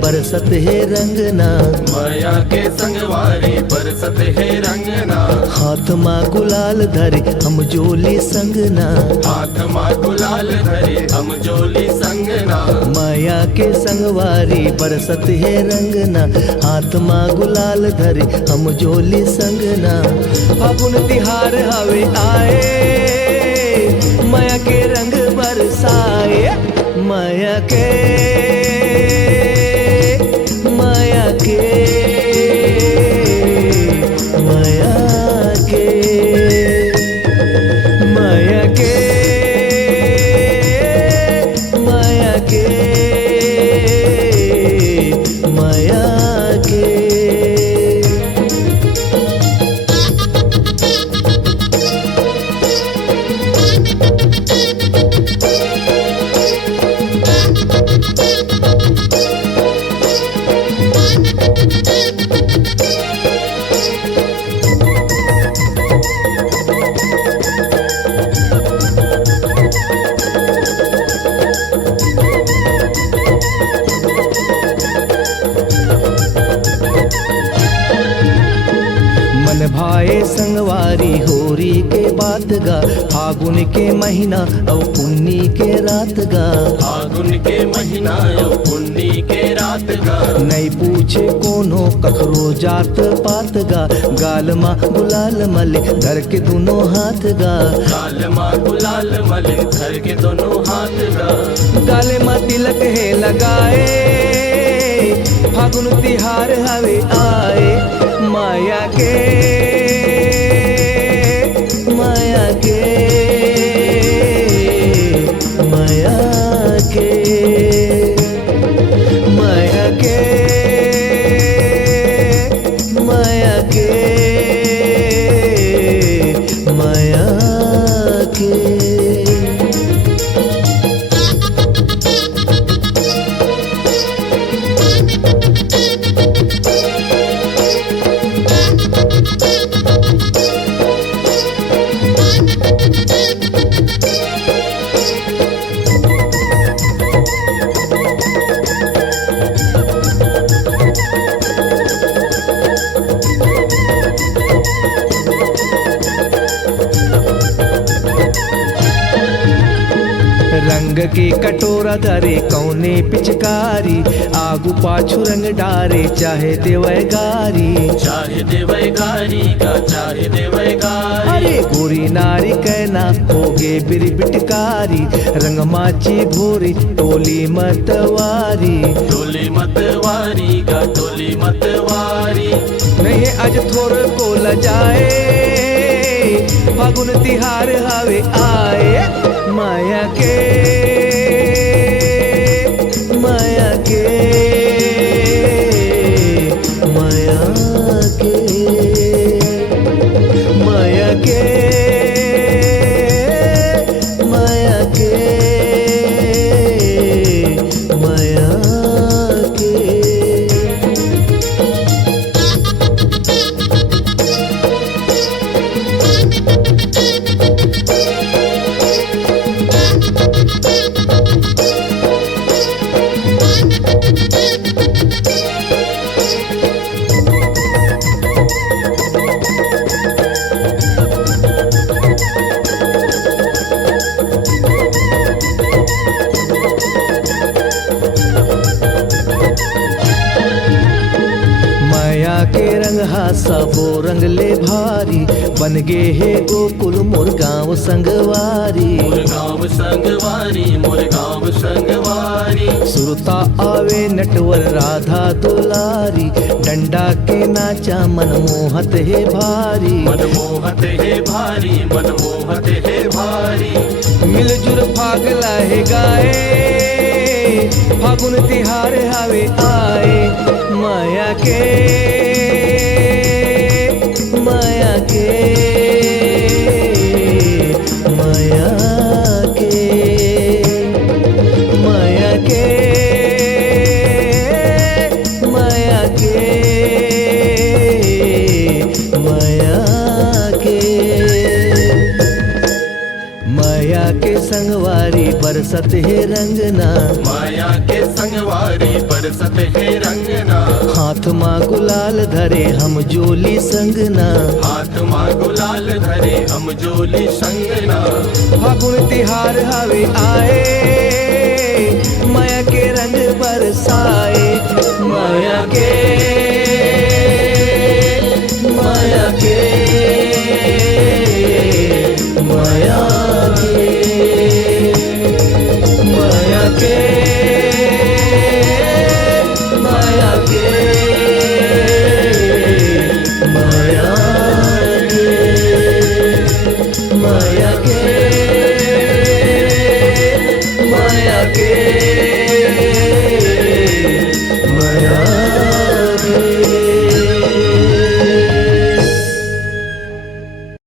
बरसत है रंगना, माया के संगवारी बरसत है रंगना। हाथ माँ गुलाल धरे हम जोली संगना, हाथ माँ गुलाल धरे हम जोली संगना। माया के संगवारी बरसत है रंगना, हाथ माँ गुलाल धरे हम जोली संगना। फागुन तिहार हवे आए, माया के रंग बरसाए। माया के माया के माया के माया के माया के माया के। मन भाए संगवारी होरी के बात गा, फागुन के महीना और पुन्नी के रात गा। फागुन के महीना और पुन्नी के रात गा। नहीं पूछे कोनो कखरो जात पात गा, गाल माँ गुलाल मले धर के दोनों हाथ गा। गाल माँ गुलाल मले धर के दोनों हाथ गा। गाले माँ तिलक है लगाए, फागुन तिहार हवे आए। माया के माया के माया के माया के माया के माया के। रंग के कटोरा धरे कौने पिचकारी, आगू पाछू रंग डारे चाहे देवै गारी। चाहे देवै गारी का चाहे देवै गारी। अरे गोरी नारी कहना होगे बिरी बिटकारी, रंग माची भोरी टोली मतवारी। टोली मतवारी का टोली मतवारी। नहीं आज थोर को लजाए, फागुन तिहार हवे आए। माया के माया के माया के माया के माया के माया के। सबो रंग ले भारी, बन गे हे गोकुल मोर गाँव संगवारी। मोर गाँव संगवारी, मोर गाँव संगवारी। सुरता आवे नटवर राधा दुलारी, डंडा के नाचा मनमोहत है भारी। मनमोहत है भारी, मनमोहत है भारी। मिलजुल फागला है गाए, फागुन तिहार हवे आए। माया के माया के माया के माया के माया के माया के माया के संगवारी बरसत है रंगना। माया के संगवारी बरसत है रंगना। हाथ माँ गुलाल धरे हम जोली संगना। हाथ माँ गुलाल धरे हम जोली संगना। फागुन तिहार हवे आए,